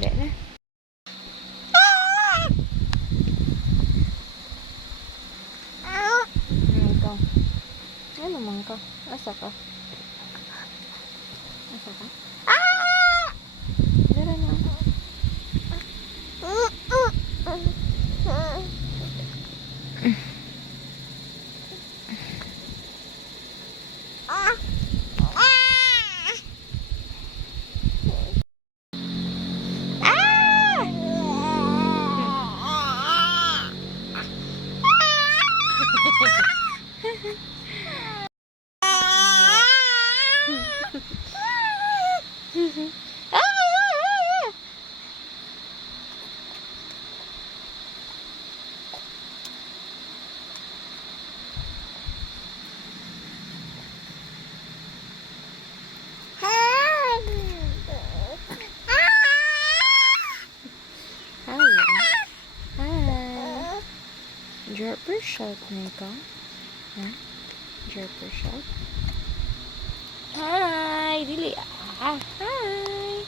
Hindi na. Ikaw. Ano naman ka? Asa ka? Asa ka? Dara na. Dropper shot na ikaw? Ha? Dropper shot? Hi! Dili! Hi! Hi!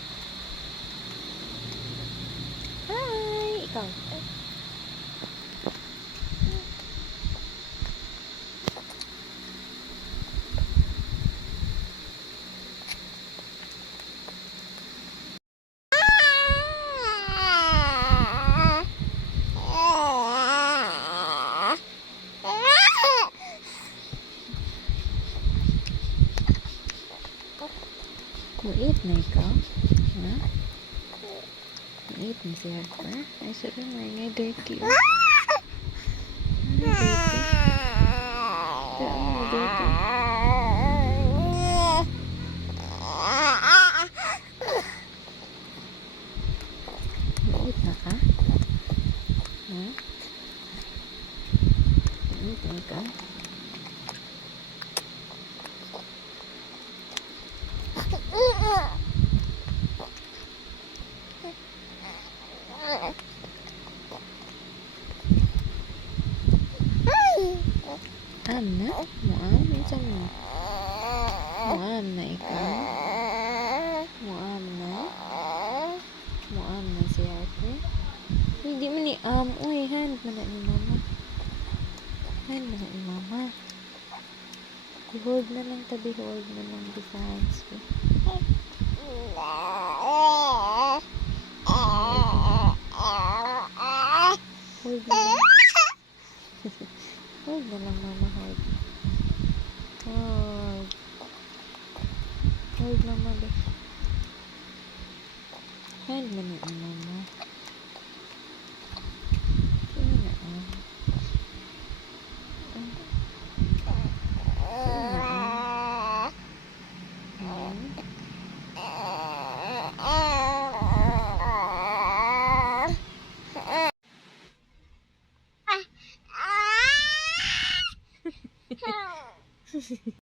Ikaw? Maliit na ikaw? Ha? Maliit na si Harper? Ay, sabi mo nga dirty. Ano dirty? Sabi mo dirty? Maliit na ka? Ha? Maliit na ikaw? Na? Muam? Minsan mo? Muam na ikaw? Muam na? Muam na si Harper? Hindi man ni uy, hand na ni mama. Hand na ni mama. I-hold na lang tabi, hold na lang besides ko. Hold na lang. Hold na lang mama, hold. Hold. Hold lang mama. Hand na ni mama. Sino na